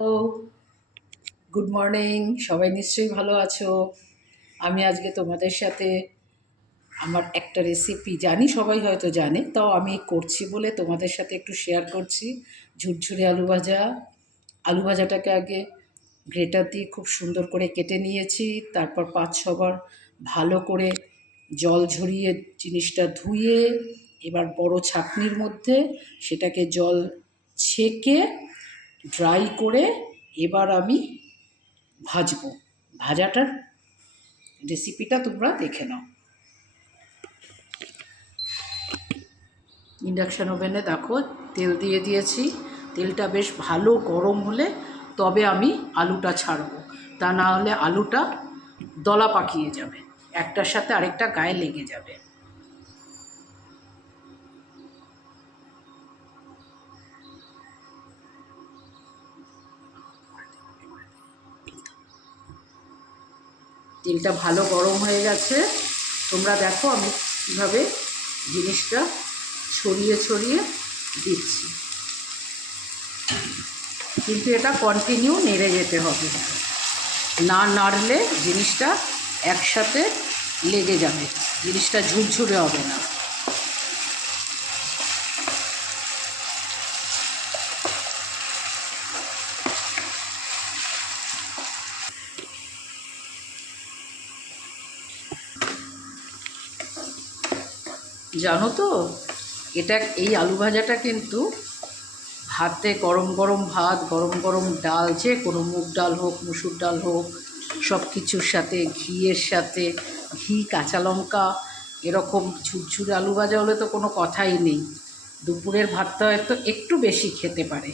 Hello, good morning. সবাই নিশ্চয়ই ভালো আছো। আমি আজকে তোমাদের সাথে আমার একটা রেসিপি জানি, সবাই হয়তো জানে, তাও আমি করছি বলে তোমাদের সাথে একটু শেয়ার করছি। ঝুরঝুরে আলু ভাজা। আলু ভাজাটাকে আগে গ্রেটার দিয়ে খুব সুন্দর করে কেটে নিয়েছি। তারপর 5-6 বার ভালো করে জল ঝরিয়ে জিনিসটা ধুয়ে এবার বড় ছাঁকনির মধ্যে সেটাকে জল ছেঁকে ড্রাই করে এবার আমি ভাজবো। ভাজাটার রেসিপিটা তোমরা দেখে নাও। ইন্ডাকশান ওভেনে দেখো তেল দিয়ে দিয়েছি। তেলটা বেশ ভালো গরম হলে তবে আমি আলুটা ছাড়বো, তা না হলে আলুটা দলা পাকিয়ে যাবে, একটার সাথে আরেকটা গায়ে লেগে যাবে। তেলটা ভালো গরম হয়ে গেছে। তোমরা দেখো আমি কীভাবে জিনিসটা ছড়িয়ে ছড়িয়ে দিচ্ছি, কিন্তু এটা কন্টিনিউ নেড়ে যেতে হবে, না নাড়লে জিনিসটা একসাথে লেগে যাবে, জিনিসটা ঝুরঝুরে হবে না। জানো তো, এই আলু ভাজাটা কিন্তু ভাতে গরম গরম ভাত, গরম গরম ডাল, যে কোনো মুগ ডাল হোক, মুসুর ডাল হোক, সব কিছুর সাথে, ঘিয়ের সাথে, ঘি, কাঁচা লঙ্কা, এরকম ঝুরঝুরে আলু ভাজা হলে তো কোনো কথাই নেই। দুপুরের ভাতটা হয়তো একটু বেশি খেতে পারে।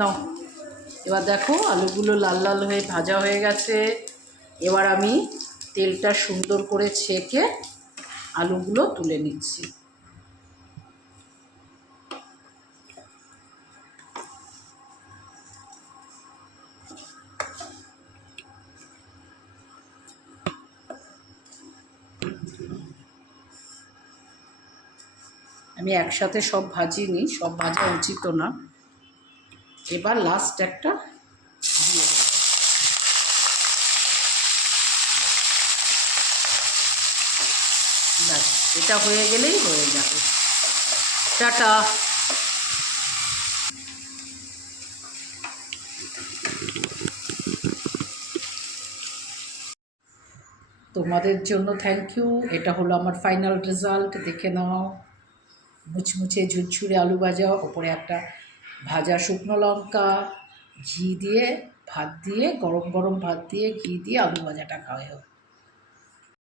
নাও, এবার দেখো আলুগুলো লাল লাল হয়ে ভাজা হয়ে গেছে। এবার আমি তেলটা সুন্দর করে ছেঁকে আলুগুলো তুলে নিচ্ছি। আমি একসাথে সব ভাজিনি, সব ভাজা উচিত না। এবার লাস্ট একটা দিয়ে দেব। ব্যাস, এটা হয়ে গেলেই হয়ে যাবে। টাটা। তোমাদের জন্য থ্যাংক ইউ। এটা হলো আমার ফাইনাল রেজাল্ট, দেখে নাও। মুচমুচে ঝুরঝুরে আলু ভাজা, ওপরে একটা ভাজা শুকনো লঙ্কা, ঘি দিয়ে, ভাত দিয়ে, গরম গরম ভাত দিয়ে ঘি দিয়ে আলু ভাজাটা খাওয়া হয়।